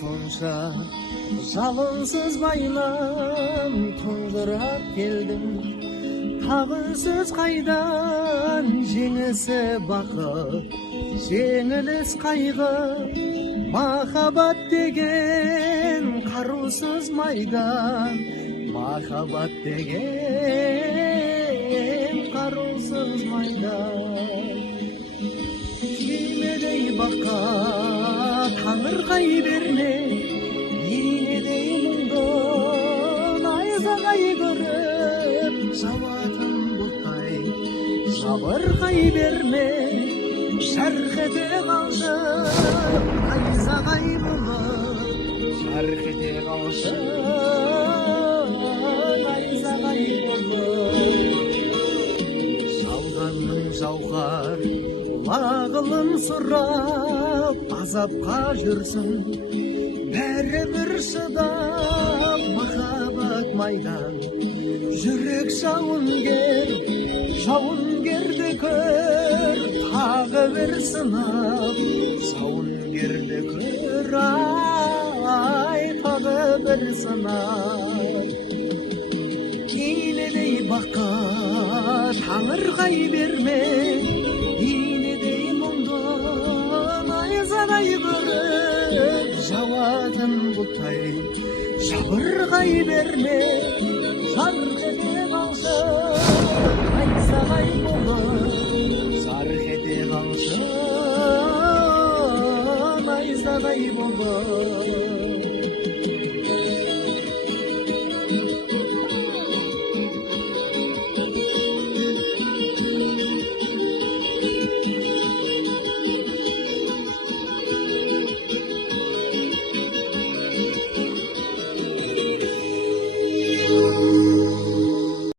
сонша жалынсыз байлам тұңғырап келдім. Тағынсыз қайдан жеңісі бақыт, жеңіліс қайғы, махаббат деген қарусыз майдан, махаббат деген қарусыз майдан. Күймедей баққа таңырқай берме, енедей мұңды найзағай көріп, жауатын бұлттай жабырқай берме, шарқ ете қалшы найзағай болып, шарқ ете қалшы найзағай болып. Жалғанның жауһар лағылын сұрап азапқа жүрсің, бәрібір шыдап махаббат майдан. Жүрек жауынгерді көр, тағы бір сынап, жауынгерді көр, ай, тағы бір сынап. Енедей баққа таңырқай берме, енедей мұңды найзағай көріп, жауатын бұлттай жабырқай берме, жарқ ете қалшы найзағай болып, жарқ ете қалшы найзағай болып.